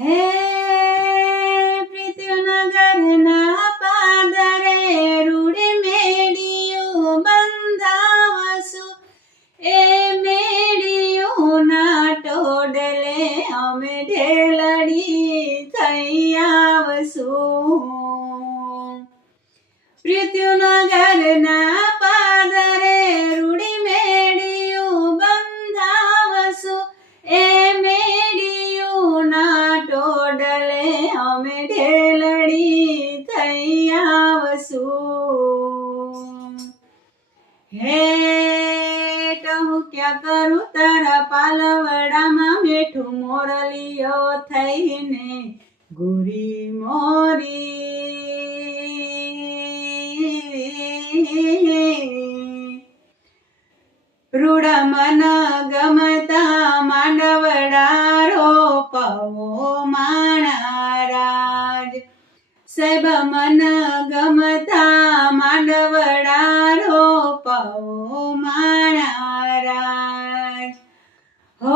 હે પૃથ્વીનગરના પાદરે રૂડી મેળિયું બંધાવશું, એ મેળિયુંના ટોડલે અમે ઢેલડી થઈ આવશું. પૃથ્વીનગરના પાદરે રૂડી મેળિયું બંધાવશું, એ મેળિયુંના ટોડલે અમે ઢેલડી થઈ આવશું. હે હું ક્યાં કરું તારા પાલવડામાં મીઠું મોરલીઓ થઈને ગોરી મોરી. રૂડા મન ગમતા માંડવડા રોપવો માણારાજ, સાહેબ મન ગમતા માંડવડા રોપવો માણારાજ.